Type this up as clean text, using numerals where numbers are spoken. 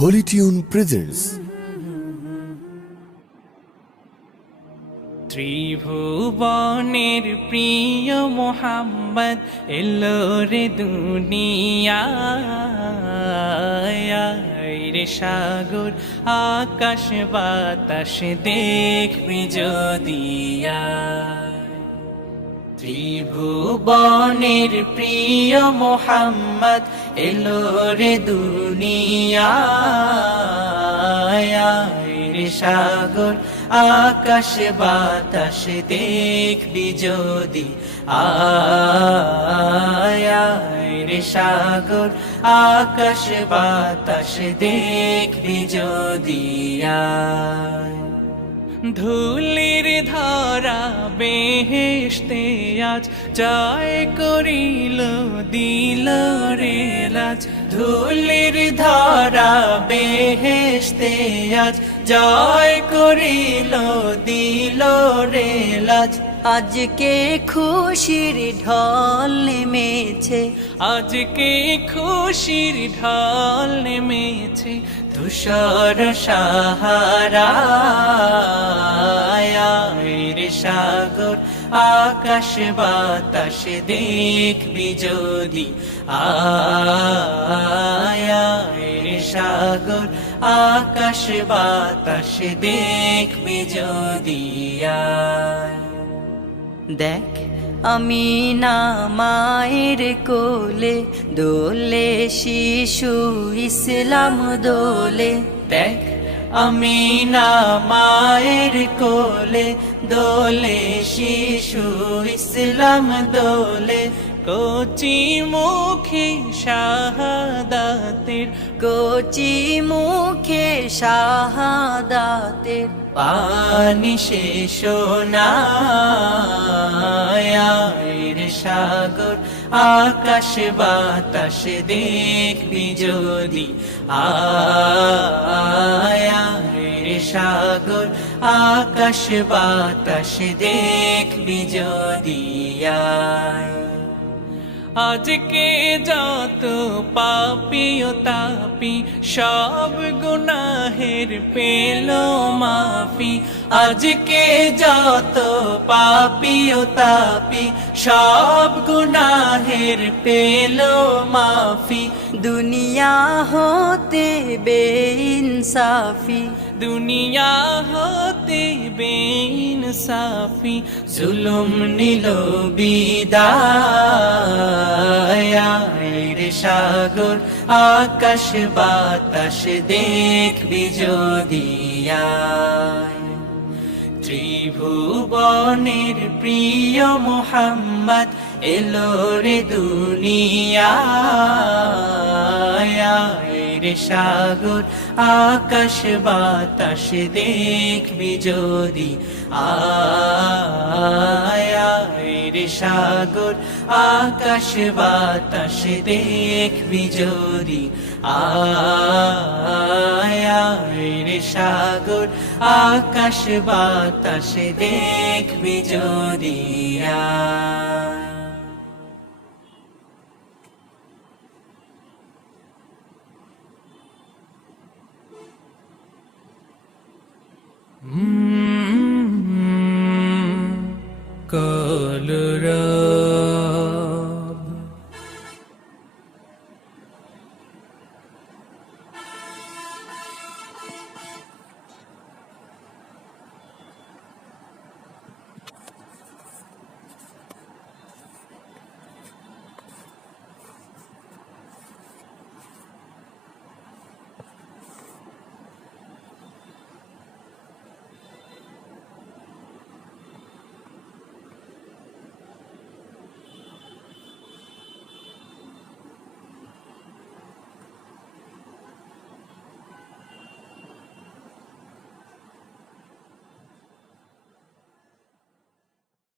Holi tune presents. ত্রিভুবনের প্রিয় মোহাম্মদ এলো রে দুনিয়ায় রে সাগর আকাশ বাতাস দেখবি যদিয়া। ত্রিভুবনের প্রিয় মোহাম্মদ এলো রে দুনিয়ায় রে সাগর আকাশ বাতাস দেখবি যদি আয় রে সাগর আকাশ বাতাস দেখবি যদি আয়। ধুলির ধরা বেহেশতে আজ জয় করিল দিল রে লাজ। ধুলির ধরা বেহেশতে আজ জয় করিল দিল রে লাজ। আজকে খুশির ঢল নেমেছে, আজকে খুশির ঢল নেমেছে ধূসর সাহারায় রে সাগর আকাশ বাতাস দেখবি যদি আয় রে সাগর আকাশ বাতাস দেখবি যদি আয়। দেখ আমি না মায়ের কোলে দোলে শিশু ইসলাম দোলে। দেখ আমি না মায়ের কোলে দোলে শিশু ইসলাম দোলে। কচি মুখে শাহাদাতের, কচি মুখে শাহাদাতের পানি শেষ রে সাগর আকাশ বাতাস দেখবি যদি আয় রে সাগর আকাশ বাতাস দেখবি যদি আয়। আজকে যত পাপী ও তাপী সব গুনাহের পেল মাফি। আজকে যত পাপী ও তাপী সব গুনাহের পেল মাফি। দুনিয়া হতে বেইনসাফি, দুনিয়া হতে বেইনসাফি জুলুম নিল বিদায় রে সাগর আকাশ বাতাস দেখবি যদি আয়। ত্রিভুবনের প্রিয় মোহাম্মদ এলো রে দুনিয়ায় রে সাগর আকাশ বাতাস দেখবি যদি আয় রে সাগর আকাশ বাতাস দেখবি যদি আয় রে সাগর আকাশ বাতাস দেখবি যদি আয়।